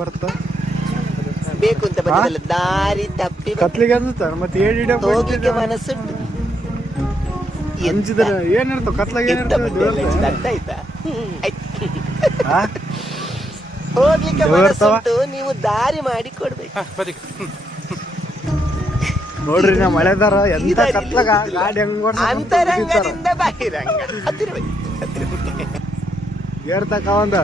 ಬರ್ತ ಬೇಕು ಅಂತ ಬಂದಿದ್ದಲ್ಲ, ದಾರಿ ತಪ್ಪಿ ಕತ್ಲಿಗೆ ಅನ್ಸುತ್ತಾರ ಮತ್ತೆ ಹೋಗ್ಲಿಕ್ಕೆ ಮನಸ್ಸುಂಟು. ಅಂಜಿದ್ರೆ ಏನಿರ್ತಾವ ಕತ್ಲಾಗ ಅರ್ಥ ಆಯ್ತಾ? ಹೋಗ್ಲಿಕ್ಕೆ ಮನಸ್ಸುಂಟು, ನೀವು ದಾರಿ ಮಾಡಿ ಕೊಡ್ಬೇಕು. ನೋಡ್ರಿ ನಾ ಮಳೆದಾರ ಎಂತ ಕತ್ಲಾಗ ಗಾಡಿ ಹೆಂಗ್ ಅಂತರಂಗದಿಂದ ಬಾಹಿರಂಗ ಗೇರ್ ತಕೊಂಡ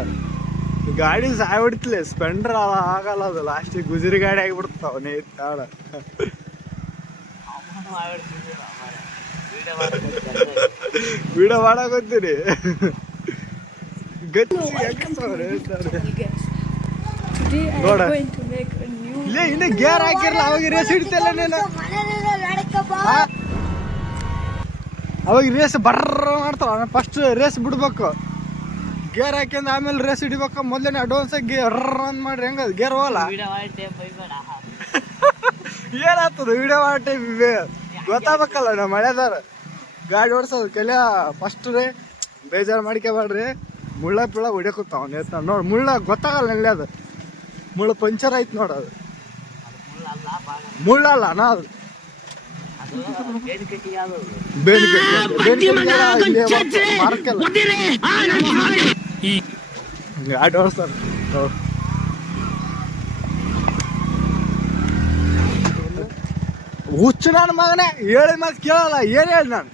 ಗಾಡಿ ಸಾಯ್ ಹೊಡಿತ್ಲೆ. ಸ್ಪೆಂಡರ್ ಆಗಲ್ಲ, ಅದು ಲಾಸ್ಟಿಗೆ ಗುಜರಿ ಗಾಡಿ ಆಗಿಬಿಡ್ತಾವ. ನೇತಾಳ ವಿಡಿಯೋ ಮಾಡಾಕೋತೀನಿ. ನೋಡ ಇಲ್ಲೇ ಇನ್ನು ಗೇರ್ ಹಾಕಿರ್ಲ, ಅವಾಗ ರೇಸ್ ಹಿಡಿತಲ್ಲ ನೀನು. ಅವಾಗ ರೇಸ್ ಬರ್ರ ಮಾಡ್ತಾವ. ಫಸ್ಟ್ ರೇಸ್ ಬಿಡ್ಬೇಕು, ಗೇರ್ ಹಾಕ್ಯಂದ ಆಮೇಲೆ ರೇಸ್ ಹಿಡಿಬೇಕು. ಮೊದಲನೇ ಅಡ್ವಾನ್ಸ್ ಆಗಿ ಗೇರ್ ಅಂತ ಮಾಡ್ರಿ. ಹೆಂಗ ಗೇರ್ ಹೋಗಲ್ಲ. ಏನಾಗ್ತದ ವಿಡಿಯೋ ಮಾಡೋ ಟೈಮ್ ಗೊತ್ತಾಗಬೇಕಲ್ಲ. ನಾವು ಮಳೆದಾರ ಗಾಡಿ ಓಡಿಸೋದು ಕಲಿಯ ಫಸ್ಟ್ ರೀ. ಬೇಜಾರು ಮಾಡ್ಕೊಬೇಡ್ರಿ. ಮುಳ್ಳ ಪಿಳ್ಳ ಹೊಡಿಯಕತ್ತಾವ ನೇತ. ನೋಡಿ ಮುಳ್ಳ ಗೊತ್ತಾಗಲ್ಲ ನೆಲ್ಲಿ. ಅದು ಮುಳ್ಳು ಪಂಚರ್ ಆಯ್ತು ನೋಡ. ಅದು ಮುಳ್ಳಲ್ಲ ನಾ, ಅದು ಮಾರ್ಕಲ್ಲ. ಗಾಡಿ ಓಡಿಸ್ತಾರ. ಹುಚ್ಚು ನನ್ನ ಮಗನೇ, ಹೇಳಿದ ಮಾತು ಕೇಳಲ್ಲ. ಏನ್ ಹೇಳಿ ನಾನು?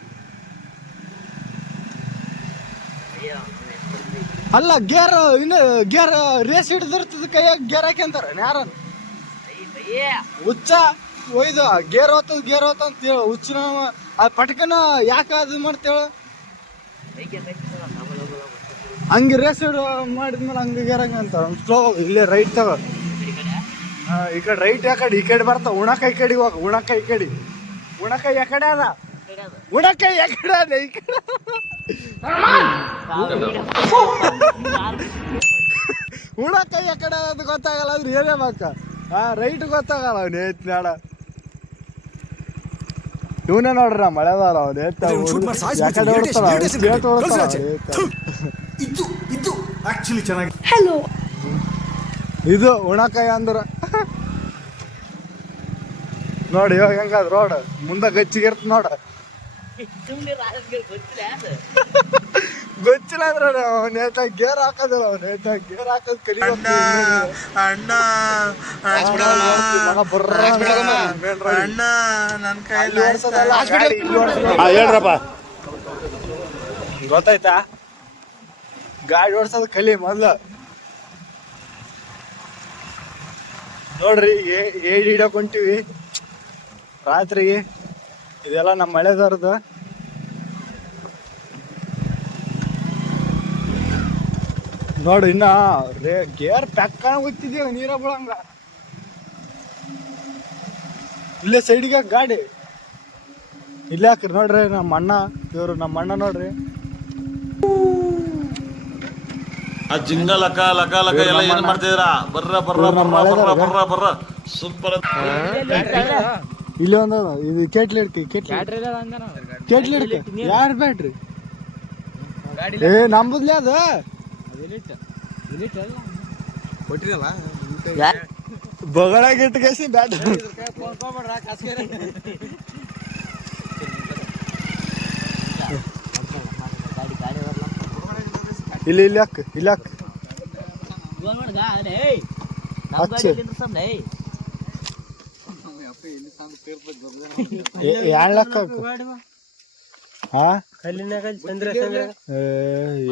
ಅಲ್ಲ ಗೇರ್ ಇನ್ನು ಗೇರ್ ರೇಸ್ ಹಿಡಿದಿರ್ತದ ಕೈಯಾಗ ಗೇರ್ ಹಾಕ್ಯಂತಾರ ಯಾರ ಹುಚ್ಚ ಒಯ್ದು ಗೇರ್ ಹೋತ ಅಂತ ಹೇಳ. ಹುಚ್ಚಿನ ಅದು ಪಟ್ಕನ ಯಾಕೆ ಅದು ಮಾಡ್ತೇಳ? ಹಂಗೆ ರೇಸ್ ಮಾಡಿದ್ಮೇಲೆ ಹಂಗೆ ಗೇರ್ ಹಂಗೆ ಅಂತಾರ. ಸ್ಲೋ ಇಲ್ಲೇ ರೈಟ್ ತಗೋ. ಈ ಕಡೆ ರೈಟ್ ಯಾಕಡೆ ಈ ಕಡೆ ಬರ್ತಾವ. ಉಣಕಾಯಿ ಕಡೆ ಹೋಗ. ಉಣಕಾಯಿ ಕಡೆ ಉಣಕಾಯಿ ಯಾಕಡೆ ಅದ? ಉಣಕಾಯಿ ಯಾಕಡೆ ಅದ? ಈ ಕಡೆ ಉಣಕಾಯಿ ಯಾಕಡೆ ಅದ ಗೊತ್ತಾಗಲ್ಲ. ಅಂದ್ರೆ ಏನೇ ಬಾಕ ರೈಟ್ ಗೊತ್ತಾಗಲ್ಲ. ಅವ್ನು ಏತ್ ನಾಡ ಇವನೇ ನೋಡ್ರಿ. ನಾ ಮಳೆದಾರ ಅವ್ನು ಏತ್ ಯಾಕಡೆ ಇದು ಉಣಕಾಯಿ ಅಂದ್ರ ನೋಡಿ. ಇವಾಗ ಹೆಂಗಾದ್ ರೋಡ್ ಮುಂದೆ ಗಚ್ಚಿಗಿರ್ತ ನೋಡ. ಗೊತ್ತಿಲ್ಲ ಅಂದ್ರೆ ನೇತ ಗೇರ್ ಹಾಕೋದಿಲ್ಲ. ಅವ್ನು ನೇತ ಗೇರ್ ಹಾಕೋದ್ ಕಲಿಬೇಕು. ಹೇಳ್ರಪ್ಪ, ಗೊತ್ತಾಯ್ತಾ? ಗಾಡಿ ಓಡ್ಸೋದು ಕಲಿ ಮೊದ್ಲು. ನೋಡ್ರಿ ಏಡ್ ಹಿಡಕ್ ಹೊಂಟಿವಿ ರಾತ್ರಿಗೆ. ಇದೆಲ್ಲ ನಮ್ಮ ಮಳೆದಾರದು. ನೋಡು ಇನ್ನ ಗೇರ್ ಪ್ಯಾಕ್ ಹೋಗ್ತಿದ್ದೀವಿ ನೀರ ಬೀಳಂಗ. ಇಲ್ಲೇ ಸೈಡ್ಗೆ ಗಾಡಿ ಇಲ್ಲೇ ಹಾಕ್ರಿ. ನೋಡ್ರಿ ನಮ್ಮ ಅಣ್ಣ, ಇವ್ರು ನಮ್ಮ ಅಣ್ಣ ನೋಡ್ರಿ. ಜಿಂಗ ಲಕ ಲಕ ಲಕ ಎಲ್ಲ ಏನ್ ಮಾಡ್ತಿದ್ರ? ಬರ್ರ ಬರ್ರ ಬರ್ರ ಬರ್ರ ಬರ್ರ ಸೂಪರ್. ಇಲ್ಲಿ ಒಂದು ಇದು ಕೇಟ್ಲಿ ಹಿಡ್ಕಿ. ಕೇಟ್ಲಿ ಹಿಡ್ಕಿ. ಯಾರು ಬ್ಯಾಟ್ರಿ ನಂಬುದ್ಲೇ ಅದು ಬಗಳಾಗ ಇಟ್ಕೇಸಿ ಬ್ಯಾಟ್ ಇಲ್ಲಿ ಇಲ್ಲಿ ಹಾಕ್. ಇಲ್ಲಿ ಹಾಕ್.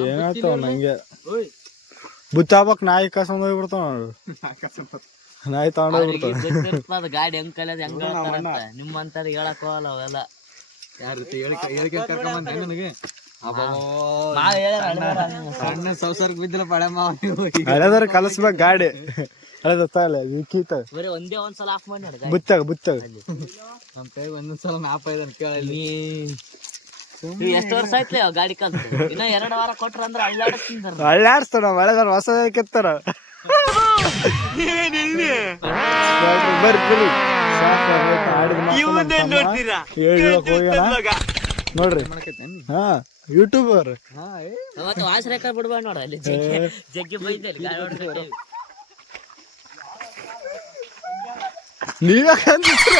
ಏನಾಗ್ತಾವ ನಂಗೆ ಬುತ್ತಾಬಕ್ ನಾಯಿ ಕಸಂದ್ ಹೋಗ್ಬಿಡ್ತಾವ. ನಾಯಿ ತಗೊಂಡೋಗ್ಬಿಡ್ತಾವ. ಗಾಡಿ ಹೆಂಗ್ ಕಲಿಯೋದು ಹೆಂಗ್ ಹೇಳ್ತಾರಂತ ನಿಮ್ಮಂತಾರ ಹೇಳಕ್ ಹೋಗಲ್ಲ ಅವೆಲ್ಲ. ಹಳೆದಾರ ಕಲಸ್ಬೇಕ್ ಗಾಡಿ. ಹಳೆದ ಬರೀ ಒಂದೇ ಒಂದ್ಸಲ ಆಫ್ ಮಾಡಿ ಬುತ್ತಾಗ ಬುತ್ತಾಗ ಒಂದೊಂದ್ಸಲ ಮ್ಯಾಪ್ ಕೇಳಿ. ಎಷ್ಟು ವರ್ಷ ಆಯ್ತು ಗಾಡಿ ಕಲ್ತು? ಇನ್ನ 2 ವಾರ ಕೊಟ್ರ ಅಂದ್ರೆ ಹಳ್ಳಾಡಿಸ್ತಾರ. ಮಳೆದಾರ ಹೊಸ ಕೆತ್ತಾರ. ನೋಡ್ರಿ ಹಾ ಯೂಟ್ಯೂಬರ್ ವಾಸ ರೇಖಾ ಬಿಡ್ಬೇಡ ನೋಡ. ಅಲ್ಲಿ ಜಗ್ಗಿ ಬೈದಲ್ಲಿ ಗಾಡಿ ನೀವೇ ಕಂದಿಸ್ರ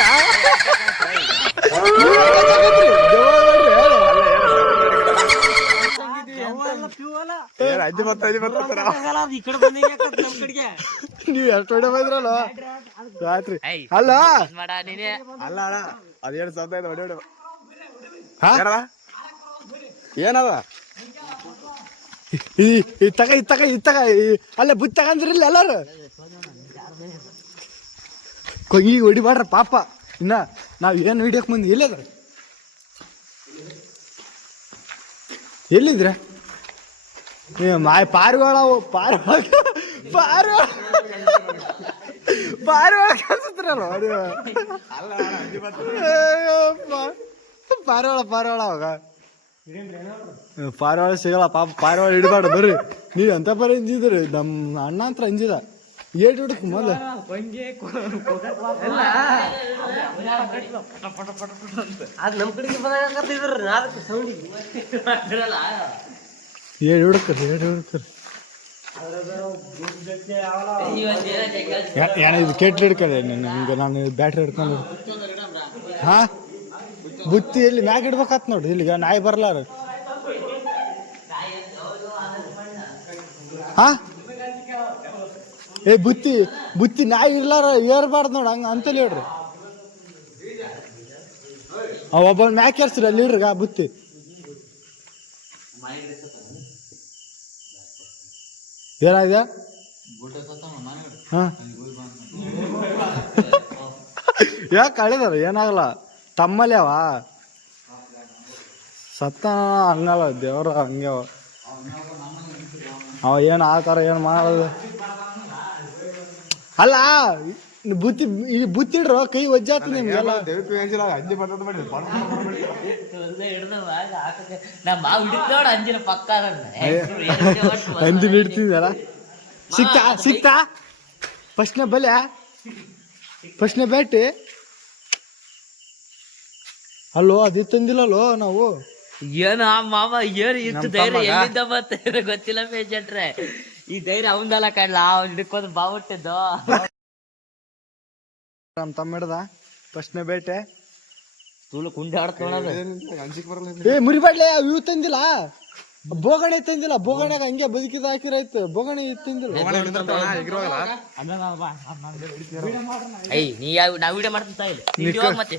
ನೀವ್ ಎಷ್ಟು ಹೊಡೆ ಬಂದ್ರಲ್ಲ ರಾತ್ರಿ ಅಲ್ಲ ಮಾಡ ನೀನೆ ಅಲ್ಲ ಅಣ್ಣ ಅದೇನು ಸೌದ ಹೊಡೆ ಹೊಡೆ ಏನದ ಇತ್ತಗ ಅಲ್ಲ ಬುತ್ತಿ ತಗಂದ್ರಿಲ್ಲ ಎಲ್ಲಾರು ಕೊಂಗಿಗೆ ಹೊಡಿಬಾಡ್ರ ಪಾಪ ಇನ್ನ ನಾವ್ ಏನು ಹಿಡಿಯಕ್ ಬಂದು ಎಲ್ಲದ್ರ ಎಲ್ಲಿದ್ರ ಮಾಯ ಪಾರಿವಾಳ ಕಾಣಿಸ್ತ್ರಲ್ಲ ಪಾರಿವಾಳ ಅವಾಗ ಪಾರಿವಾಳ ಸಿಗಲ್ಲ ಪಾಪ ಪಾರಿವಾಳ ಹಿಡಿಬಾರ್ದು ಬರ್ರಿ ನೀವ್ ಎಂತ ಬರೀ ಅಂಜಿದ್ರಿ ನಮ್ಮ ಅಣ್ಣ ಅಂತ ಅಂಜಿದ ಏಟ್ ಹಿಡಕ್ ಮೊದಲು ಏಟ್ ಹಿಡಕ್ರಿ ಏನ ಇದು ಕೆಟ್ಟ ಹಿಡ್ಕಲ್ಲ ನಂಗೆ ನಾನು ಬ್ಯಾಟ್ರಿ ಹಿಡ್ಕೊಂಡು ಹಾ ಬುತ್ತಿ ಎಲ್ಲಿ ಮ್ಯಾಗ ಇಡ್ಬೇಕಾತ್ ನೋಡ್ರಿ ಇಲ್ಲಿಗ ನಾಯಿ ಬರ್ಲಾರ ಹಾ ಏ ಬುತ್ತಿ ನಾಯಿ ಇರ್ಲಾರ ಏರ್ಬಾರ್ದು ನೋಡ ಹಂಗ ಅಂತಲ್ಲಿ ಹೇಳ್ರಿ ಒಬ್ಬ ಮ್ಯಾಕ್ ಏರ್ಸ್ರಿ ಅಲ್ಲಿ ಇಡ್ರಿ ಬುತ್ತಿ ಏನಾಗಿದೆ ಹಾ ಯಾಕೆ ಕಳಿದಾರ ಏನಾಗಲ್ಲ ತಮ್ಮಲ್ಲಿ ಅವ ಸತ್ತ ಹಂಗಲ್ಲ ದೇವ್ರ ಹಂಗೆ ಅವ ಏನು ಆ ಥರ ಏನು ಮಾಡೋದು ಅಲ್ಲ ಬುತ್ತಿ ಇಡ್ರೋ ಕೈ ಒಜ್ಜಾತ ನಿಮ್ಗೆಲ್ಲ ಅಂದಿನ ಇಡ್ತಿದ್ದಲ್ಲ ಸಿಕ್ತಾ ಫಸ್ಟ್ನೇ ಬಲೆ ಫಸ್ಟ್ನೇ ಬ್ಯಾಟಿ ಅಲ್ಲೋ ಅದು ತಂದಿಲ್ಲಲ್ಲೋ ನಾವು ಏನು ಆ ಮಾಮ ಏನು ಇಷ್ಟು ಧೈರ್ಯ ಎಲ್ಲಿಂದ ಬರ್ತಾರೆ ಗೊತ್ತಿಲ್ಲ ಪೇಷಂಟ್ರೆ ಈ ಧೈರ್ಯ ಅವಂದಲ್ಲ ಕಾಣಲ್ಲ ಅವ್ನು ಹಿಡ್ಕೊಂಡು ಬಾವುಟ್ಟಿದ್ದು ನಮ್ಮ ತಮ್ಮ ಹಿಡ್ದ ಫಸ್ಟ್ನೇ ಬೇಟೆ ತುಳು ಕುಂಡಿ ಆಡ್ತೋಣದು ಏ ಮುರಿಬಾಡ್ಲೆ ಇವು ತಂದಿಲ್ಲ ಬೋಗಣೆ ತಂದಿಲ್ಲ ಬೋಗಣ್ಯಾಗ ಹಂಗೆ ಬದುಕಿದ ಹಾಕಿರಾಯ್ತು ಬೋಗಣೆ ತಂದಿಲ್ಲ ಐ ನೀ ಯಾವ ನಾವು ವಿಡಿಯೋ ಮಾಡ್ತಾ ಇಲ್ಲ ಮತ್ತೆ